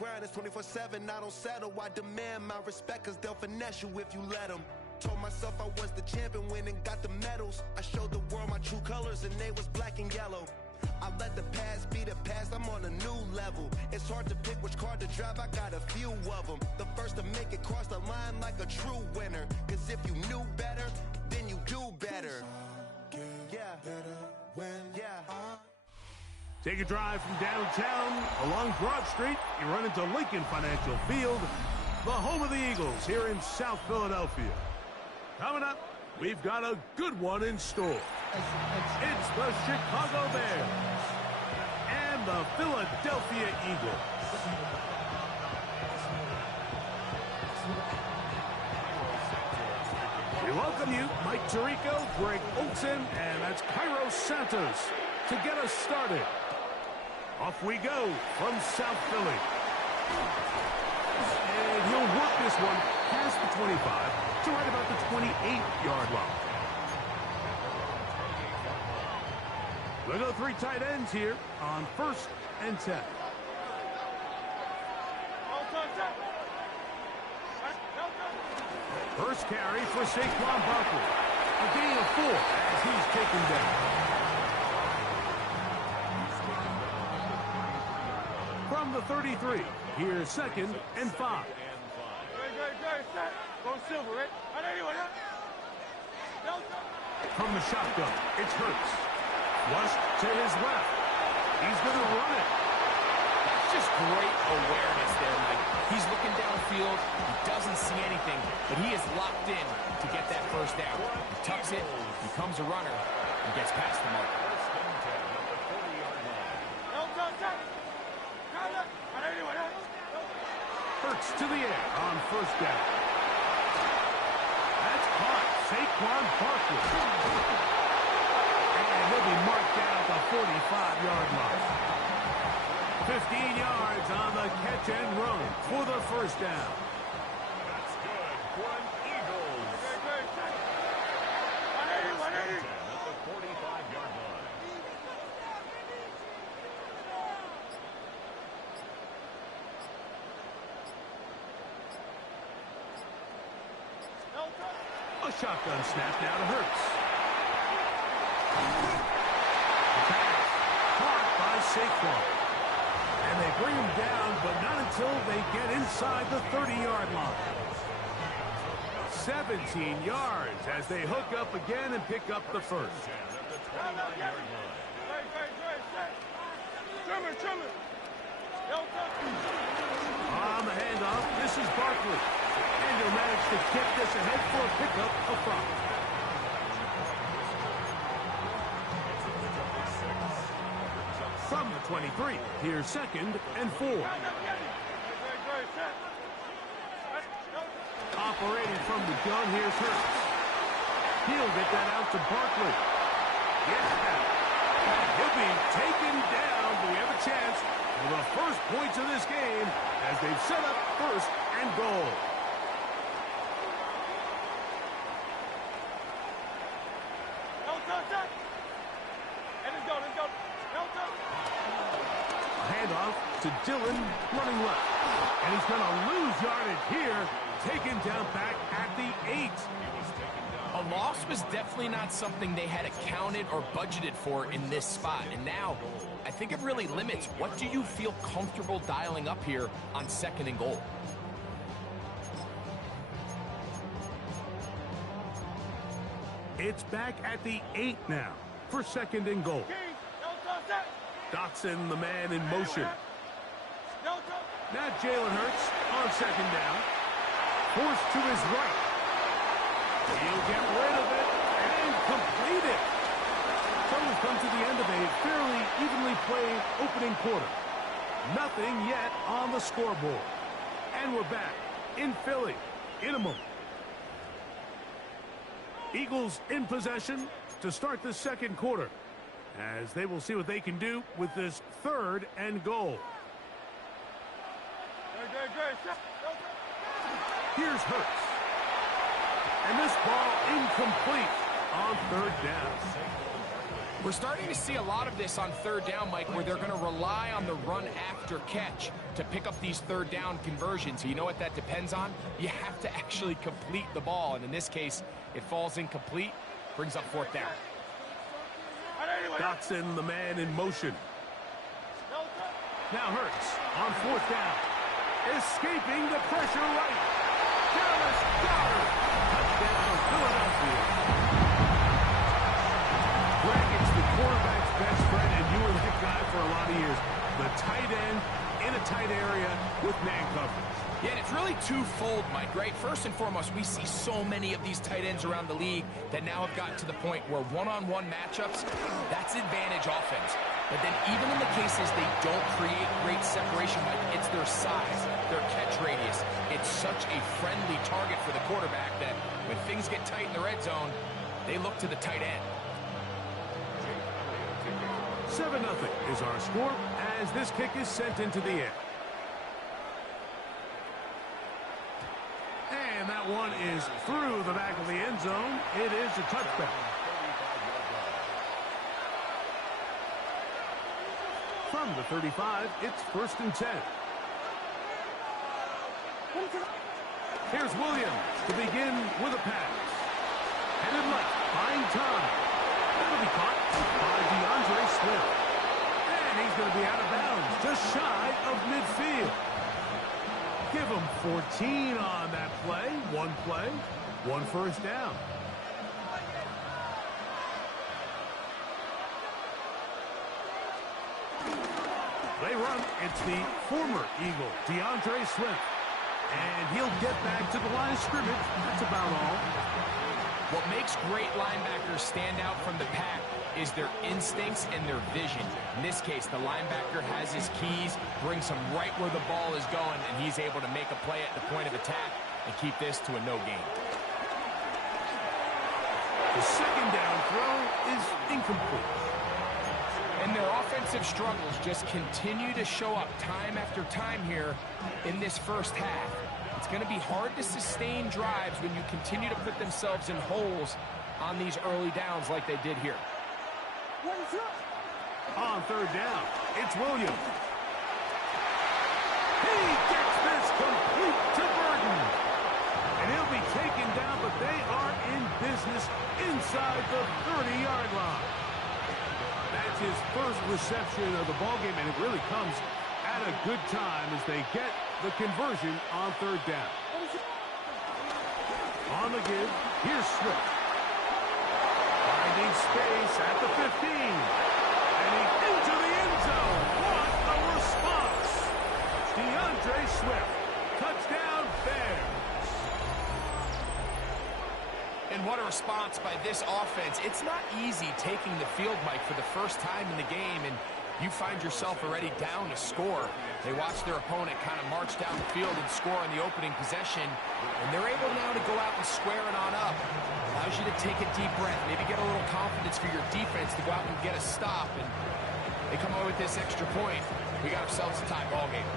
grind, it's 24/7, I don't settle. I demand my respect, cause they'll finesse you if you let them. Told myself I was the champion, went and got the medals. I showed the world my true colors and they was black and yellow. I let the past be the past, I'm on a new level. It's hard to pick which card to drive, I got a few of them. The first to make it cross the line like a true winner. Cause if you knew better, then you do better. Take a drive from downtown along Broad Street. You run into Lincoln Financial Field, the home of the Eagles here in South Philadelphia. Coming up, we've got a good one in store. It's the Chicago Bears and the Philadelphia Eagles. We welcome you, Mike Tirico, Greg Olson, and that's Cairo Santos to get us started. Off we go from South Philly. And he'll work this one past the 25 to right about the 28-yard line. We'll go 3 tight ends here on 1st and 10. First carry for Saquon Barkley. A gain of 4 as he's taken down. From the 33, here's 2nd and 5. From the shotgun, it's Hurts. Flushed to his left. He's going to run it. That's just great awareness there, Mike. He's looking downfield. He doesn't see anything, but he is locked in to get that first down. He tucks it, becomes a runner, and gets past the mark. Hurts to the air on 1st down. That's caught. Saquon Barkley. And he'll be marked down at the 45-yard line. 15 yards on the catch and run for the first down. That's good. One Eagles. At the 45-yard line. A shotgun snap now to Hurts. The pass caught by Saquon. And they bring him down, but not until they get inside the 30-yard line. 17 yards as they hook up again and pick up the first. On the handoff, this is Barkley. And he'll manage to get this ahead for a pickup of 5. From the 23, here's 2nd and 4. Operating from the gun, here's Hurts. He'll get that out to Barkley. Yes, he'll be taken down. Do we have a chance for the first points of this game as they've set up 1st and goal? Handoff to Dillon, running left. And he's going to lose yardage here, taken down back at the 8. A loss was definitely not something they had accounted or budgeted for in this spot. And now, I think it really limits what do you feel comfortable dialing up here on 2nd and goal. It's back at the 8 now for 2nd and goal. Dotson, the man in motion. Now Jalen Hurts on 2nd down. Forced to his right. He'll get rid of it and complete it. So we've come to the end of a fairly evenly played opening quarter. Nothing yet on the scoreboard. And we're back in Philly in a moment. Eagles in possession to start the 2nd quarter, as they will see what they can do with this 3rd and goal. Here's Hurts. And this ball incomplete on 3rd down. We're starting to see a lot of this on third down, Mike, where they're going to rely on the run after catch to pick up these third down conversions. You know what that depends on? You have to actually complete the ball, and in this case, it falls incomplete, brings up fourth down. Dotson, the man in motion. Now Hurts on fourth down. Escaping the pressure right. Dallas Goedert. Touchdown, Philadelphia. Greg, it's the quarterback's best friend, and you were that guy for a lot of years. The tight end in a tight area with man coverage. Yeah, and it's really twofold, Mike, right? First and foremost, we see so many of these tight ends around the league that now have gotten to the point where one-on-one matchups, that's advantage offense. But then even in the cases they don't create great separation, Mike, it's their size, their catch radius. It's such a friendly target for the quarterback that when things get tight in the red zone, they look to the tight end. 7-0 is our score as this kick is sent into the air. And that one is through the back of the end zone. It is a touchback. From the 35, it's 1st and 10. Here's Williams to begin with a pass. Headed left, buying time. That'll be caught by DeAndre Swift. And he's going to be out of bounds, just shy of midfield. Give him 14 on that play. One first down. They run. It's the former Eagle, DeAndre Swift. And he'll get back to the line of scrimmage. That's about all. What makes great linebackers stand out from the pack is their instincts and their vision. In this case, the linebacker has his keys, brings him right where the ball is going, and he's able to make a play at the point of attack and keep this to a no gain. The second down throw is incomplete. And their offensive struggles just continue to show up time after time here in this first half. It's going to be hard to sustain drives when you continue to put themselves in holes on these early downs like they did here. On third down, it's Williams. He gets this complete to Burton. And he'll be taken down, but they are in business inside the 30-yard line. That's his first reception of the ballgame, and it really comes at a good time as they get the conversion on third down. On the give, here's Swift. Finding space at the 15. And he's into the end zone. What a response. DeAndre Swift. Touchdown Bears. And what a response by this offense. It's not easy taking the field, Mike, for the first time in the game, and you find yourself already down to score. They watch their opponent kind of march down the field and score on the opening possession, and they're able now to go out and square it on up. Allows you to take a deep breath, maybe get a little confidence for your defense to go out and get a stop, and they come away with this extra point. We got ourselves a tie ball game.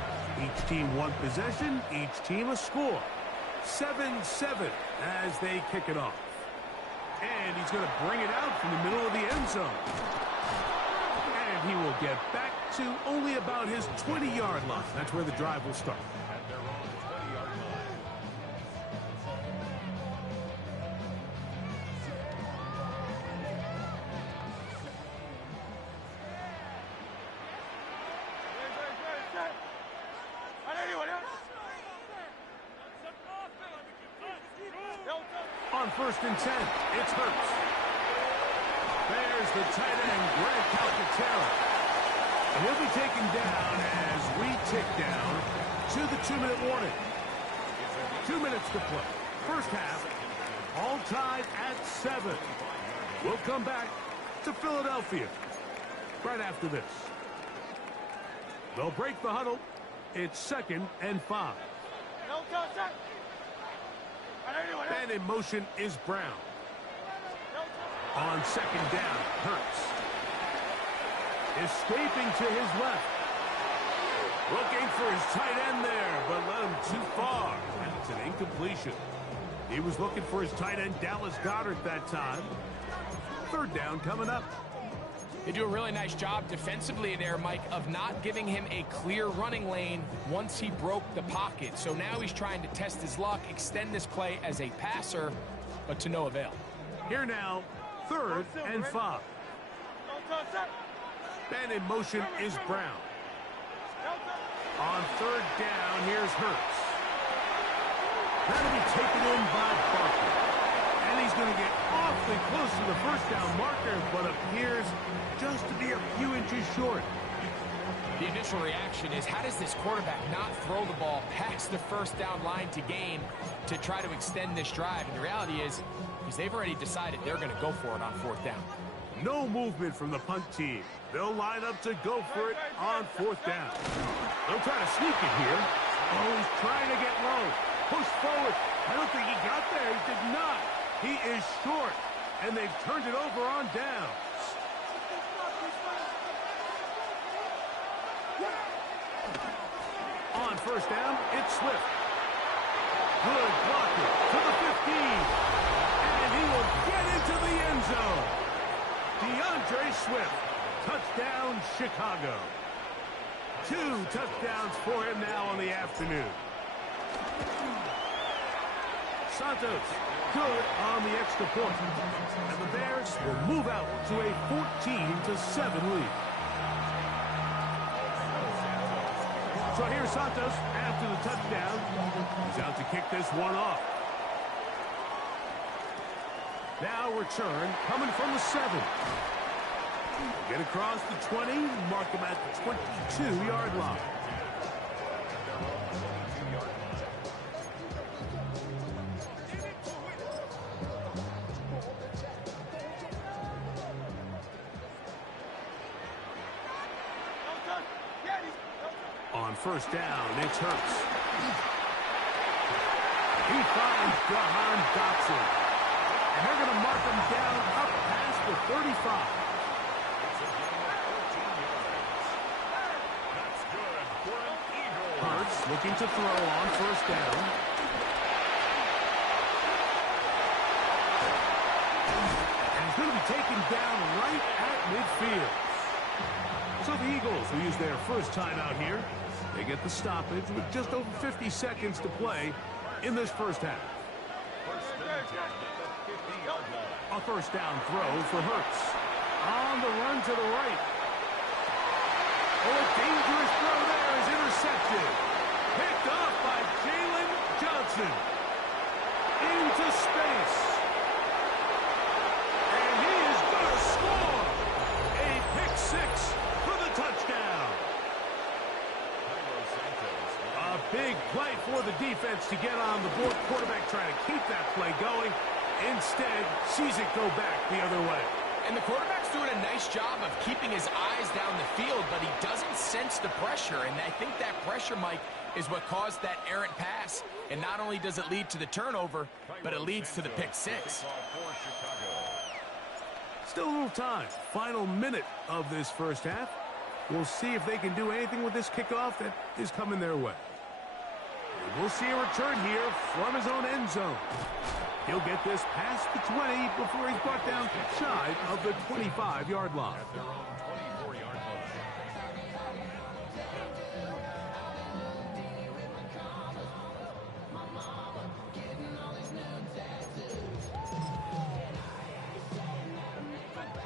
Each team one possession, each team a score. 7-7 as they kick it off. And he's going to bring it out from the middle of the end zone. And he will get back to only about his 20-yard line. That's where the drive will start. At their own 20-yard line. On 1st and 10, it's Hurts. There's the tight end, Greg Calcaterra. And he'll be taken down as we tick down to the 2-minute warning. 2 minutes to play. First half, all tied at 7. We'll come back to Philadelphia right after this. They'll break the huddle. It's 2nd and 5. And in motion is Brown. On 2nd down, Hurts. Escaping to his left. Looking for his tight end there, but led him too far. And it's an incompletion. He was looking for his tight end, Dallas Goedert, that time. 3rd down coming up. They do a really nice job defensively there, Mike, of not giving him a clear running lane once he broke the pocket. So now he's trying to test his luck, extend this play as a passer, but to no avail. Here now, 3rd and 5. And in motion is Brown. On 3rd down, here's Hurts. That'll be taken in by Barkley. And he's going to get awfully close to the first down marker, but appears just to be a few inches short. The initial reaction is, how does this quarterback not throw the ball past the first down line to gain to try to extend this drive? And the reality is, because they've already decided they're going to go for it on 4th down. No movement from the punt team. They'll line up to go for it on 4th down. They'll try to sneak it here. Oh, he's trying to get low. Push forward. I don't think he got there. He did not. He is short, and they've turned it over on down. On 1st down, it's Swift. Good blocker to the 15. And he will get into the end zone. DeAndre Swift, touchdown Chicago. 2 touchdowns for him now on the afternoon. Santos, good on the extra point. And the Bears will move out to a 14-7 lead. So here's Santos after the touchdown. He's out to kick this one off. Now return coming from the 7. Get across the 20, mark him at the 22-yard line. On 1st down, it's Hurts. He finds Jahan Dotson. And they're going to mark him down up past the 35. Hurts looking to throw on 1st down. And he's going to be taken down right at midfield. So the Eagles will use their first timeout here. They get the stoppage with just over 50 seconds to play in this first half. A 1st down throw for Hurts. On the run to the right. Oh, a dangerous throw there is intercepted. Picked off by Jalen Johnson. Into space. And he is going to score. A pick 6 for the touchdown. A big play for the defense to get on the board. Quarterback trying to keep that play going. Instead, sees it go back the other way. And the quarterback's doing a nice job of keeping his eyes down the field, but he doesn't sense the pressure. And I think that pressure, Mike, is what caused that errant pass. And not only does it lead to the turnover, but it leads to the pick 6. Still a little time. Final minute of this first half. We'll see if they can do anything with this kickoff that is coming their way. And we'll see a return here from his own end zone. He'll get this past the 20 before he's brought down shy of the 25-yard line. At their own 24-yard line.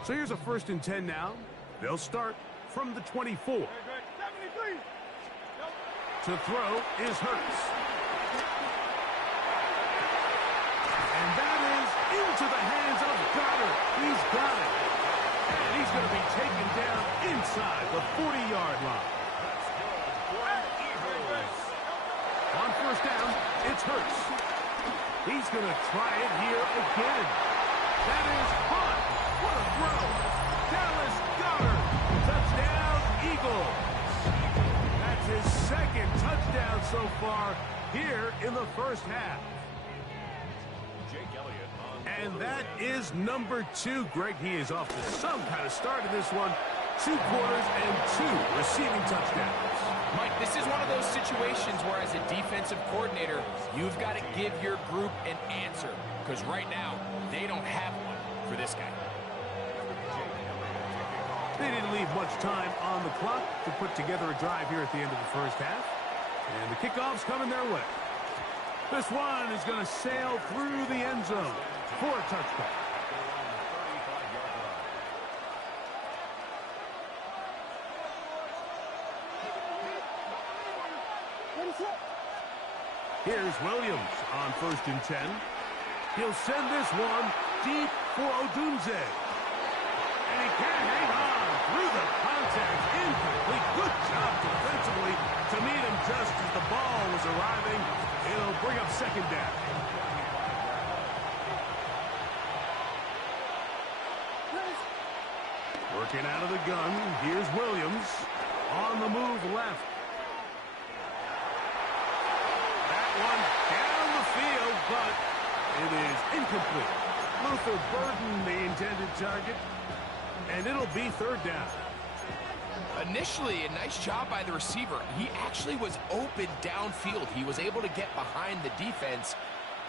So here's a 1st and 10 now. They'll start from the 24. To throw is Hurts. And that is into the hands of Goddard. He's got it. And he's going to be taken down inside the 40-yard line. On 1st down, it's Hurts. He's going to try it here again. That is caught. What a throw. Dallas Goedert. Touchdown, Eagles. That's his 2nd touchdown so far here in the first half. And that is number 2. Greg, he is off to some kind of start in this one. 2 quarters and 2 receiving touchdowns. Mike, this is one of those situations where as a defensive coordinator, you've got to give your group an answer. Because right now, they don't have one for this guy. They didn't leave much time on the clock to put together a drive here at the end of the first half. And the kickoff's coming their way. This one is going to sail through the end zone for a touchback. Here's Williams on 1st and 10. He'll send this one deep for Odunze. And he can't hang on through the contact. Incomplete. Good job defensively to meet him just as the ball was arriving. It'll bring up 2nd down. Working out of the gun. Here's Williams on the move left. One down the field, but it is incomplete. Luther Burden, the intended target, and it'll be 3rd down. Initially, a nice job by the receiver. He actually was open downfield. He was able to get behind the defense,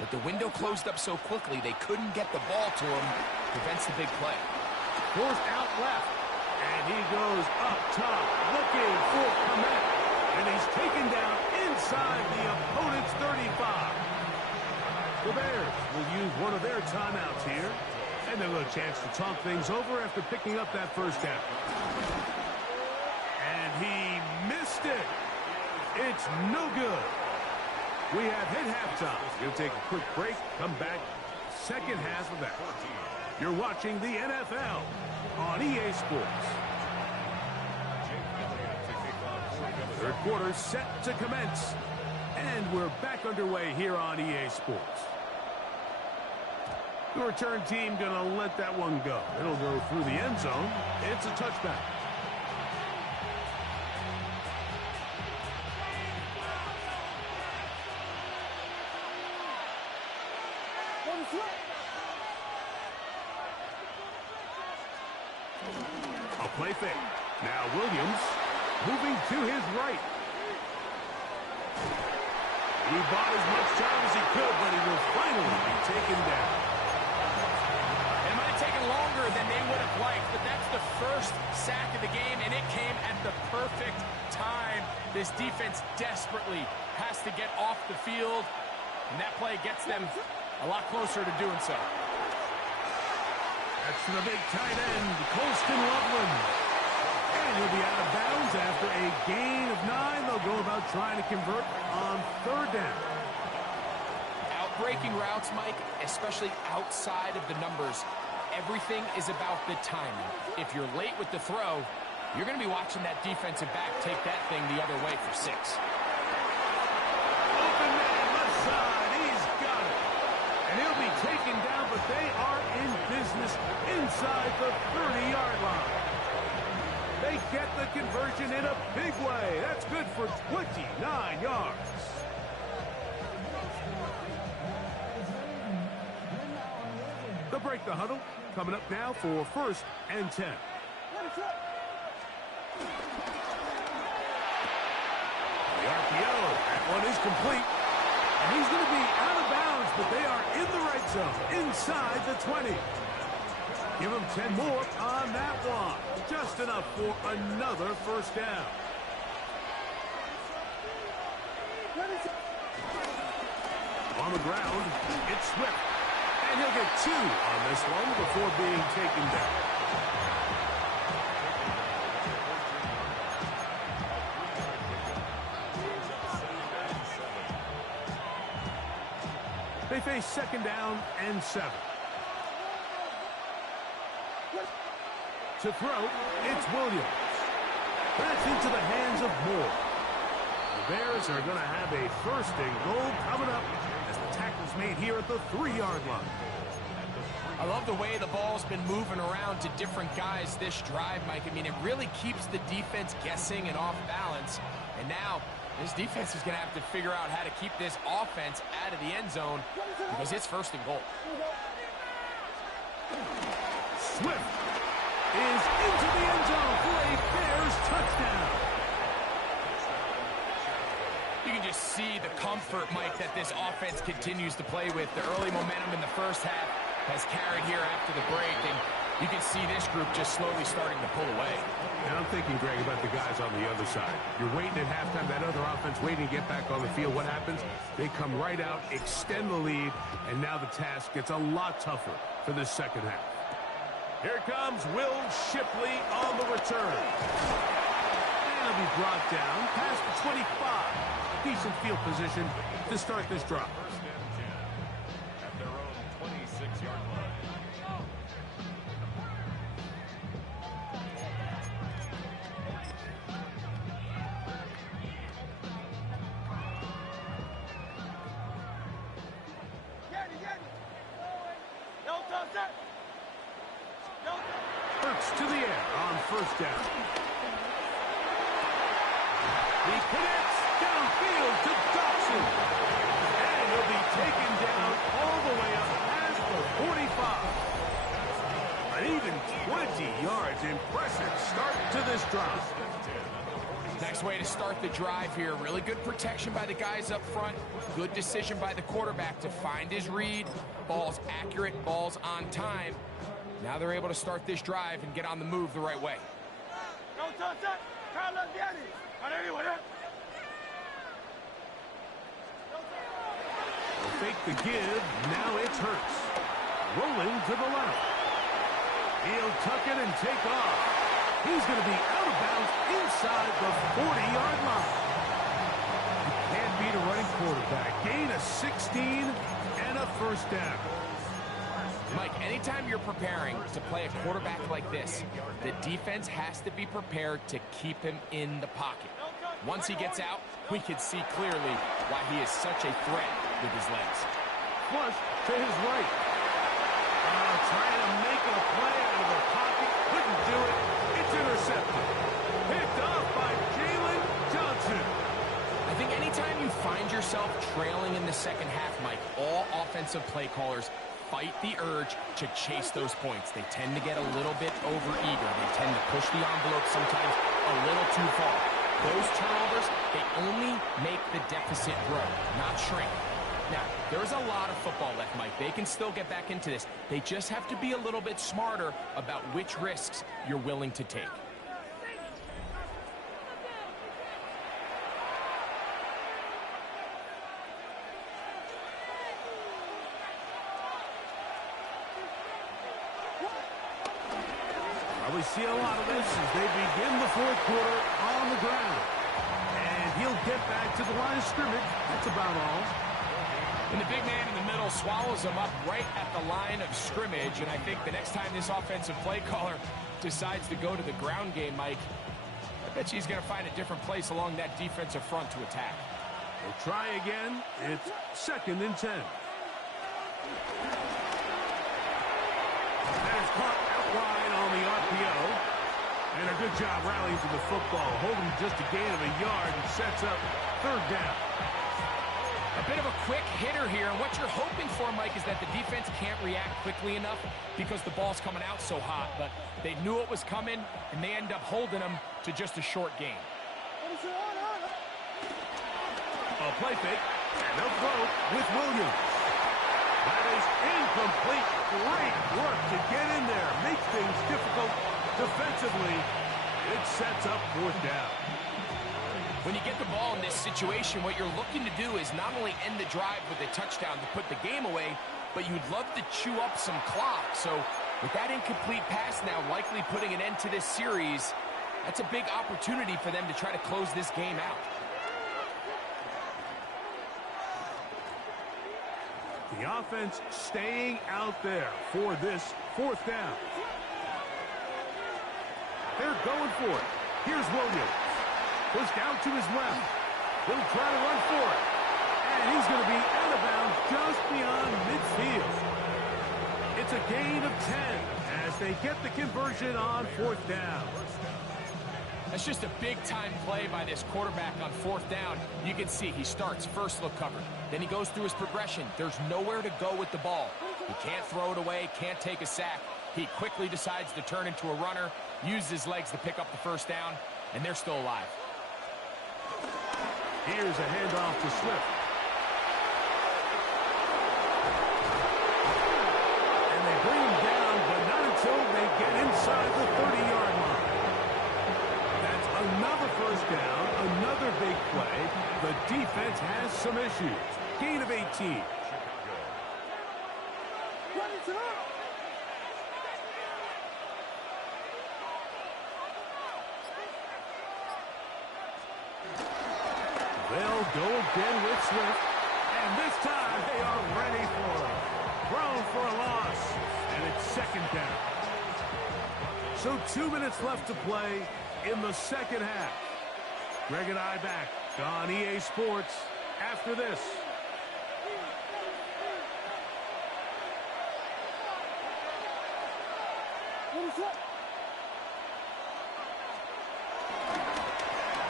but the window closed up so quickly they couldn't get the ball to him. Prevents the big play. Forced out left, and he goes up top looking for Kmet, and he's taken down inside the opponent's 35. The Bears will use one of their timeouts here, and they'll get a chance to talk things over after picking up that first down. And he missed it. It's no good. We have hit halftime. We'll take a quick break, come back, second half of that. You're watching the NFL on EA Sports. Third quarter set to commence. And we're back underway here on EA Sports. The return team going to let that one go. It'll go through the end zone. It's a touchback. A play fake. Now Williams moving to his right. He bought as much time as he could, but he will finally be taken down. It might have taken longer than they would have liked, but that's the first sack of the game, and it came at the perfect time. This defense desperately has to get off the field, and that play gets them a lot closer to doing so. That's the big tight end, Colston Loveland. And he'll be out of bounds after a gain of 9. They'll go about trying to convert on 3rd down. Outbreaking routes, Mike, especially outside of the numbers, everything is about the timing. If you're late with the throw, you're going to be watching that defensive back take that thing the other way for 6. Open man, left side, he's got it. And he'll be taken down, but they are in business inside the 30-yard line. They get the conversion in a big way. That's good for 29 yards. They'll break the huddle. Coming up now for 1st and 10. The RPO. That one is complete. And he's going to be out of bounds, but they are in the right zone, inside the 20. Give him 10 more on that one. Just enough for another 1st down. On the ground, it's Swift. And he'll get 2 on this one before being taken down. They face 2nd down and 7. To throw, it's Williams. That's into the hands of Moore. The Bears are going to have a 1st and goal coming up as the tackle's made here at the 3-yard line. I love the way the ball's been moving around to different guys this drive, Mike. I mean, it really keeps the defense guessing and off balance. And now, this defense is going to have to figure out how to keep this offense out of the end zone because it's 1st and goal. Swift is into the end zone for a Bears touchdown. You can just see the comfort, Mike, that this offense continues to play with. The early momentum in the first half has carried here after the break, and You can see this group just slowly starting to pull away. And I'm thinking, Greg, about the guys on the other side. You're waiting at halftime, that other offense waiting to get back on the field. What happens? They come right out, extend the lead, and now the task gets a lot tougher for this second half. Here comes Will Shipley on the return. And he'll be brought down past the 25. Decent field position to start this drive. First and 10 at their own 26-yard line. Hurts to the air on first down. He connects downfield to Dawson. And he'll be taken down all the way up past the 45. An even 20 yards. Impressive start to this drive. Nice way to start the drive here. Really good protection by the guys up front. Good decision by the quarterback to find his read. Ball's accurate, ball's on time. Now they're able to start this drive and get on the move the right way. They'll fake the give. Now it's Hurts. Rolling to the left. He'll tuck it and take off. He's going to be out of bounds inside the 40-yard line. You can't beat a running quarterback. Gain of 16 and a first down. Mike, anytime you're preparing to play a quarterback like this, the defense has to be prepared to keep him in the pocket. Once he gets out, we can see clearly why he is such a threat with his legs. Flush to his right. Trying to make a play out of the pocket. Couldn't do it. It's intercepted. Picked off by Jalen Johnson. I think anytime you find yourself trailing in the second half, Mike, all offensive play callers fight the urge to chase those points. They tend to get a little bit overeager. They tend to push the envelope sometimes a little too far. Those turnovers, they only make the deficit grow, not shrink. Now, there's a lot of football left, Mike. They can still get back into this. They just have to be a little bit smarter about which risks you're willing to take. We see a lot of this as they begin the fourth quarter on the ground. And he'll get back to the line of scrimmage. That's about all. And the big man in the middle swallows him up right at the line of scrimmage. And I think the next time this offensive play caller decides to go to the ground game, Mike, I bet he's going to find a different place along that defensive front to attack. We'll try again. It's 2nd and 10. That is caught out wide on the RPO. And a good job rallying to the football. Holding just a gain of a yard and sets up 3rd down. A bit of a quick hitter here, and what you're hoping for, Mike, is that the defense can't react quickly enough because the ball's coming out so hot, but they knew it was coming, and they end up holding them to just a short gain. A play fake, and they'll throw with Williams. That is incomplete. Great work to get in there. Makes things difficult defensively. It sets up 4th down. When you get the ball in this situation, what you're looking to do is not only end the drive with a touchdown to put the game away, but you'd love to chew up some clock. So with that incomplete pass now likely putting an end to this series, that's a big opportunity for them to try to close this game out. The offense staying out there for this 4th down. They're going for it. Here's Williams. Pushed out to his left. He'll try to run for it. And he's going to be out of bounds just beyond midfield. It's a gain of 10 as they get the conversion on 4th down. That's just a big-time play by this quarterback on 4th down. You can see he starts first look covered. Then he goes through his progression. There's nowhere to go with the ball. He can't throw it away, can't take a sack. He quickly decides to turn into a runner, uses his legs to pick up the 1st down, and they're still alive. Here's a handoff to Swift. And they bring him down, but not until they get inside the 30-yard line. That's another first down, another big play. The defense has some issues. Gain of 18. They'll go again with Swift. And this time they are ready for him. Thrown for a loss. And it's second down. So 2 minutes left to play in the second half. Greg and I back on EA Sports after this.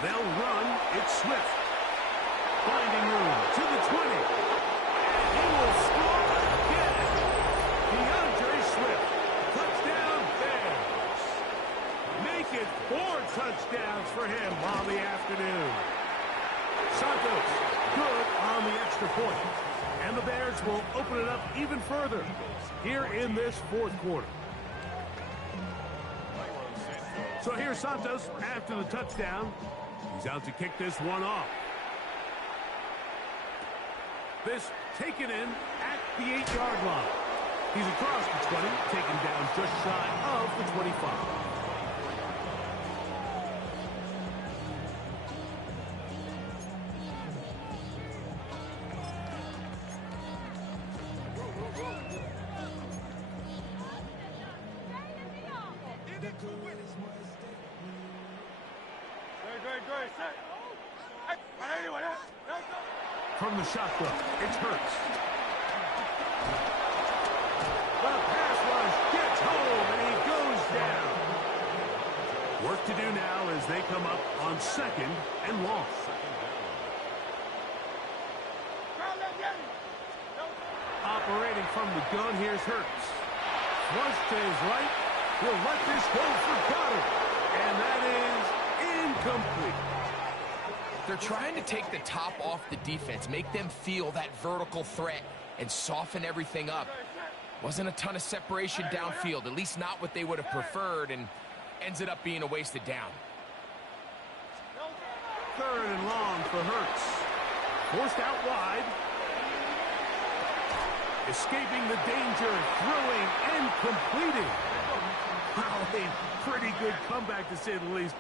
They'll run. It's Swift. Finding room to the 20. And he will score again. DeAndre Swift. Touchdown Bears. Make it 4 touchdowns for him on the afternoon. Santos good on the extra point. And the Bears will open it up even further here in this fourth quarter. So here's Santos after the touchdown. He's out to kick this one off. This taken in at the 8-yard line. He's across the 20, taken down just shy of the 25. From the shotgun, it's Hurts. The pass rush gets home, and he goes down. Work to do now as they come up on second and long. Operating from the gun, here's Hurts. Flush to his right. He'll let this go for Goddard. And that is incomplete. They're trying to take the top off the defense, make them feel that vertical threat, and soften everything up. Wasn't a ton of separation downfield, at least not what they would have preferred, and ends it up being a wasted down. Third and long for Hurts. Forced out wide. Escaping the danger, throwing and completing. Wow, a pretty good comeback to say the least.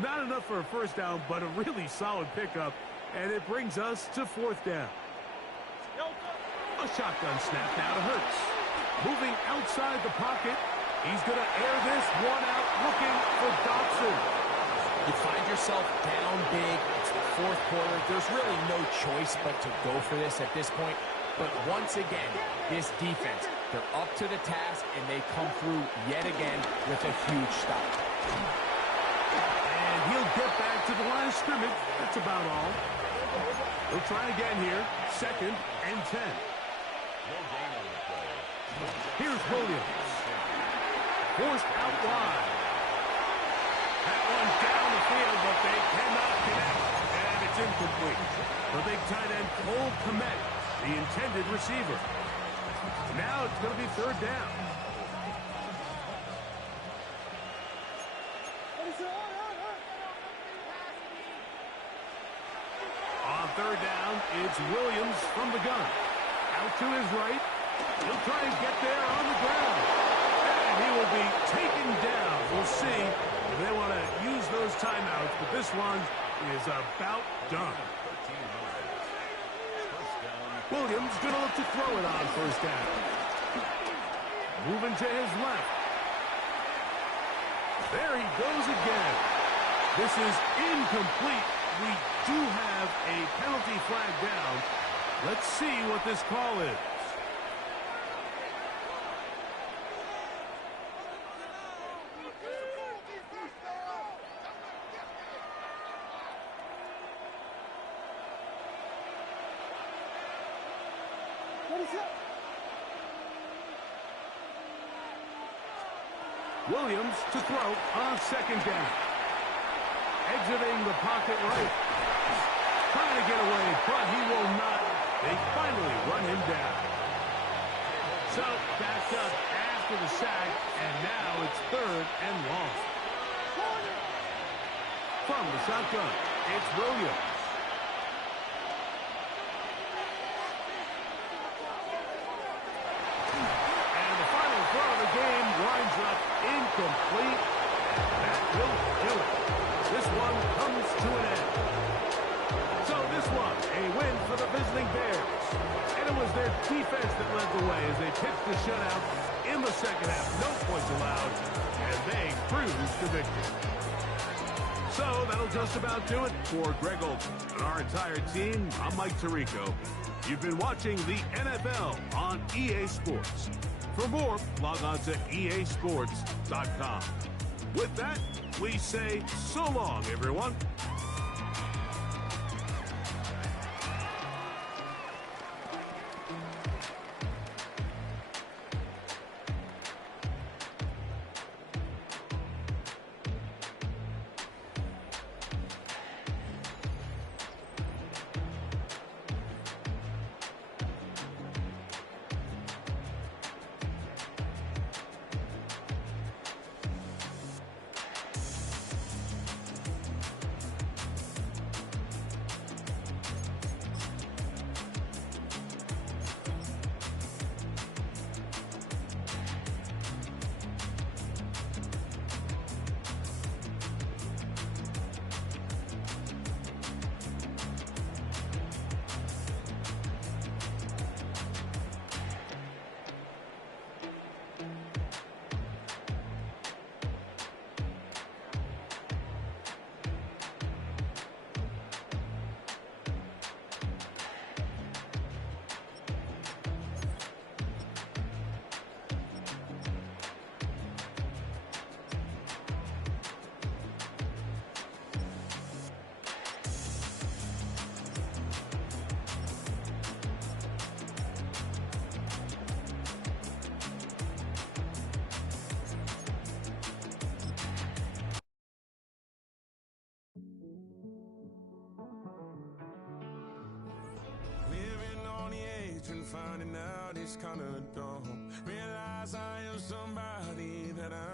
Not enough for a first down, but a really solid pickup, and it brings us to fourth down. A shotgun snap now to Hurts. Moving outside the pocket, he's going to air this one out, looking for Dotson. You find yourself down big. It's the fourth quarter. There's really no choice but to go for this at this point. But once again, this defense, they're up to the task, and they come through yet again with a huge stop. And he'll get back to the line of scrimmage. That's about all. He'll try again here. Second and 10. Here's Williams. Forced out wide. That one down the field, but they cannot connect. And it's incomplete. The big tight end, Cole Kmet, the intended receiver. Now it's going to be third down. On third down, it's Williams from the gun. Out to his right. He'll try and get there on the ground. And he will be taken down. We'll see if they want to use those timeouts, but this one is about done. Williams going to look to throw it on first down. Moving to his left. There he goes again. This is incomplete. We do have a penalty flag down. Let's see what this call is. Williams to throw on second down. Exiting the pocket right. Trying to get away, but he will not. They finally run him down. So, backed up at after the sack, and now it's 3rd and long. From the shotgun, it's Williams. And the final throw of the game winds up incomplete. That will do it. This one comes to an end. So this was a win for the visiting Bears. And it was their defense that led the way as they pitched the shutout in the second half. No points allowed, and they cruised to victory. So that'll just about do it for Greg Olson and our entire team. I'm Mike Tirico. You've been watching the NFL on EA Sports. For more, log on to easports.com. With that, we say so long, everyone. And finding out it's kinda dumb. Realize I am somebody that I